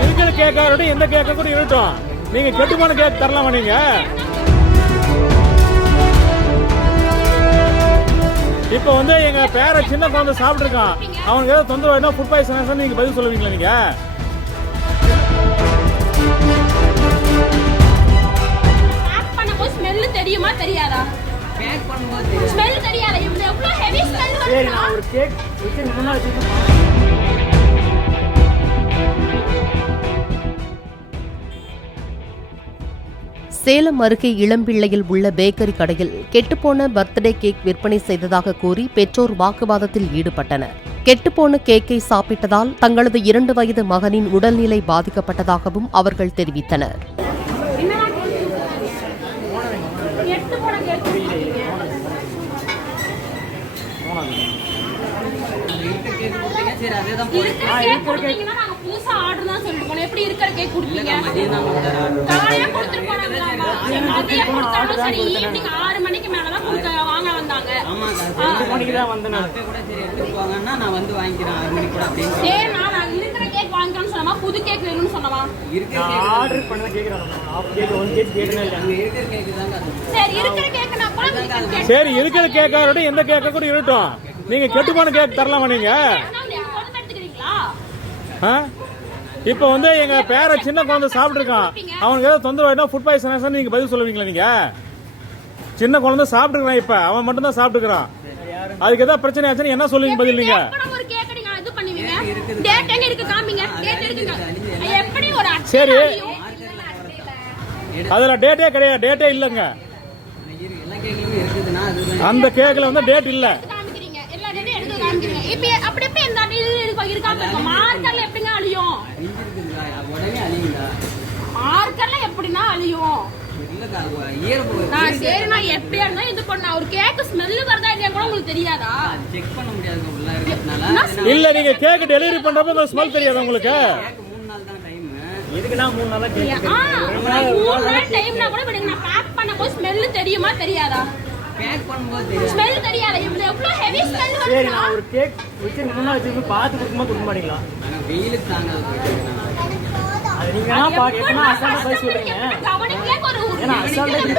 இருக்கிற கேக் எந்த கேக்க கூட இருக்கட்டும் நீங்க கெட்டு போன கேக் தரலாமா நீங்க? வந்து எங்க பேர சின்ன குழந்தை சாப்பிட்டுருக்கான். அவனுக்கு ஏதாவது தொந்தரவு ஆயிடும் ஃபுட் பாய்சன் நீங்க பதில் சொல்லுவீங்களா நீங்க? தெரியுமா தெரியாதா. ஸ்மெல் தெரியாதா? இவ்வளவு எவ்வளவு ஹெவி ஸ்மெல் வருதுன்னா ஒரு கேக் வச்சு முன்னாடி சேலம் அருகே இளம்பிள்ளையில் உள்ள பேக்கரி கடையில் கெட்டுப்போன பர்த்டே கேக் விற்பனை செய்ததாக கூறி பெற்றோர் வாக்குவாதத்தில் ஈடுபட்டனர். கெட்டுப்போன கேக்கை சாப்பிட்டதால் தங்களது இரண்டு வயது மகனின் உடல்நிலை பாதிக்கப்பட்டதாகவும் அவர்கள் தெரிவித்தனர் எட்டு போன கேக் இருக்க கேக் கொடுத்தீங்க, சரி அதே தான் போடுங்க. இருக்கிற கேக் கொடுத்தீங்கன்னா நாங்க புதுசா ஆர்டர் தான் சொல்லிட்டு போனோம். எப்படி இருக்கிற கேக் கொடுப்பீங்க மதியம் தான் கொடுத்தாரு. காலையில கொடுத்துட்டு போனாங்களாமா மதியம் கொடுத்தாலும் சரி ஈவினிங் ஆறு மணிக்கு மேலதான் கொடுக்க வாங்க வந்தாங்க. சரி. நான். அப்பயே கூட சரி எடுத்துட்டு போங்கன்னா நான் வந்து வாங்கிக்கிறேன். ஆறு மணிக்கு கூட அப்படின்னு சொல்லி. சரி நான் இருக்கிற கேக் சொன்னமா புது கேக் வேணும்னு சொன்னமா இருக்கிற கேக் ஆர்டர் பண்ணத கேக்குறாங்க ஹாஃப் கேக் ஒன் கேஜ் கேட்கணும் இல்ல அங்க இருக்கிற கேக் தாங்க அது. சரி இருக்கிற கேக் நான் சரி இருக்கிற எந்த கேக்க கூட இருக்கட்டும் நீங்க கெட்டுமான கேக் தரலாமா நீங்க? இப்போ வந்து எங்க பேர சின்ன குழந்தை சாப்பிட்டுருக்கான். அவனுக்கு ஏதாவது தொந்தரவு ஆயிடும் ஃபுட் பாய்சன் நீங்க பதில் சொல்லுவீங்களா நீங்க? சின்ன குழந்தை சாப்பிட்டுருக்கான் இப்ப. அவன் மட்டும் தான் சாப்பிட்டுக்கிறான். அதுக்கு ஏதாவது பிரச்சனை ஆச்சுன்னு என்ன சொல்லுவீங்க பதில் நீங்க? சரி. அதுல டேட்டே கிடையாது. டேட்டே இல்லைங்க. அந்த கேக்ல வந்து டேட் இல்ல. மார்க்கர்ல எப்படின்னா அழியும். நான் சரி நான் எப்படியா இருந்தா இது பண்ண. ஒரு கேக் ஸ்மெல் வருதா இல்லையா கூட உங்களுக்கு தெரியாதா? செக் பண்ண முடியாதுங்க உள்ள இருக்கிறதுனால. இல்ல நீங்க கேக் டெலிவரி பண்றப்ப உங்களுக்கு ஸ்மெல் தெரியாது உங்களுக்கு? கேக் மூணு நாள் தான் டைம் எதுக்குன்னா மூணு நாளா ஆ, மூணு நாள் டைம்னா கூட நான் பேக் பண்ணும்போது ஸ்மெல் தெரியுமா தெரியாதா? பேக் பண்ணும்போது தெரியும் ஸ்மெல் தெரியாதா? இவ்வளவு எவ்வளவு ஹெவி ஸ்மெல் வருதுன்னா ஒரு கேக் வச்சு முன்னாடி வச்சு பார்த்து கொடுக்கும்போது கொடுக்க மாட்டீங்களா? ஆனா வெயிலுக்கு தாங்காது ஒரு ஒரு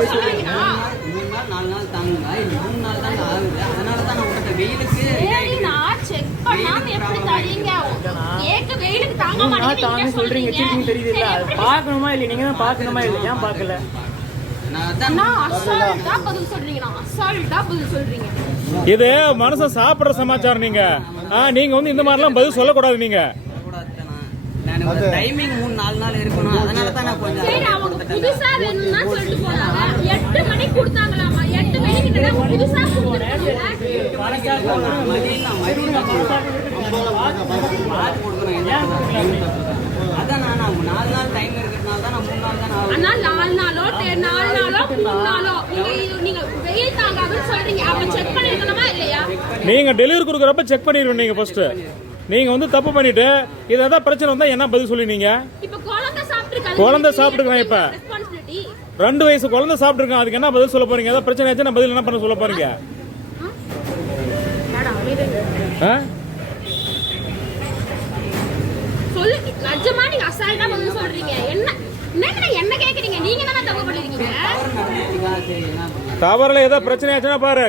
சொல்றீங்கன்னா மூணு நாள் நாலு நாள் தாங்குங்க இல்ல மூணு நாள் தாங்க ஆகுது அதனால தான் நான் உங்கள்கிட்ட வெயிலுக்கு சரி நான் செக் பண்ணாம எப்படி தரீங்க? கேக்க வெயிலுக்கு தாங்க மாட்டேங்குது. சொல்றீங்க. தெரியுதுல்ல அது பார்க்கணுமா இல்ல. நீங்க தான் பார்க்கணுமா இல்ல ஏன் பார்க்கல அசால்ட்டா அசால்ட்டா இது மனுஷன் சாப்பிடுற சமாச்சாரம் நீங்க. ஆ, நீங்க வந்து இந்த மாதிரிலாம் பதில் சொல்லக்கூடாது நீங்க. நான் ஒரு டைமிங் மூணு நாலு நாள் இருக்கணும். அதனால தான் நான் கொஞ்சம் சரி அவங்க புதுசா வேணும்னா சொல்லிட்டு போனாங்க எட்டு மணிக்கு கொடுத்தாங்களாமா? எட்டு மணிக்கு தான் புதுசா அதான் நான் நாலு நாள் டைம் இருக்கிறதுனால தான் நான் மூணு நாள் தான் நான் ஆனா நாலு நாளோ நாலு நாளோ. மூணு நாளோ நீங்க வெயில் சொல்றீங்க. செக் பண்ணிருக்கணுமா இல்லையா? நீங்க டெலிவரி கொடுக்குறப்ப செக் பண்ணிடுவோம் நீங்க ஃபர்ஸ்ட் நீங்க வந்து தப்பு பண்ணிட்டு இது ஏதாவது பிரச்சனை வந்தா என்ன பதில் சொல்லுவீங்க? குழந்தை சாப்பிட்டுருக்கான் இப்ப. ரெண்டு வயசு குழந்தை சாப்பிட்டுருக்கான் அதுக்கு என்ன பதில் சொல்ல போறீங்க? ஏதாவது பிரச்சனை ஆச்சுன்னா பதில் என்ன பண்ண சொல்ல போறீங்க? தவறுல ஏதாவது பிரச்சனை ஆச்சுன்னா பாரு.